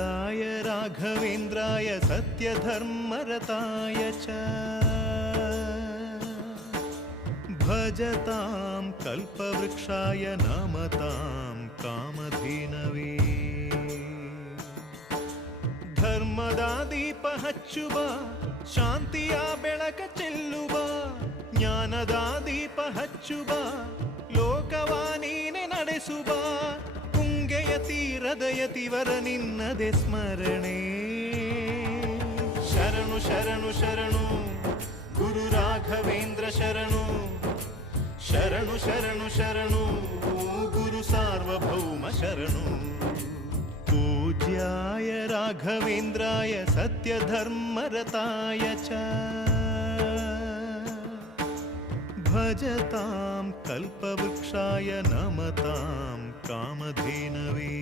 पूज्याय राघवेन्द्राय सत्यधर्मरताय च भजतां कल्पवृक्षाय नमतां कामधेनवे ಧರ್ಮದ ದೀಪ ಹಚ್ಚುವ ಶಾಂತಿಯ ಬೆಳಕ ಚೆಲ್ಲುವ ಜ್ಞಾನದ ದೀಪ ಹಚ್ಚುವ ಲೋಕವ ನೀನೆ ನಡೆಸುವ ತುಂಗೆಯ ತೀರದ ಯತಿವರ ನಿನ್ನದೆ ಸ್ಮರಣೆ ಶರಣು ಶರಣು ಶರಣು ಗುರು ರಾಘವೇಂದ್ರ ಶರಣು ಶರಣು ಶರಣು ಶರಣು ಗುರು ಸಾರ್ವಭೌಮ ಶರಣು पूज्याय राघवेन्द्राय सत्यधर्मरताय च भजतां कल्पवृक्षाय नमतां कामधेनवे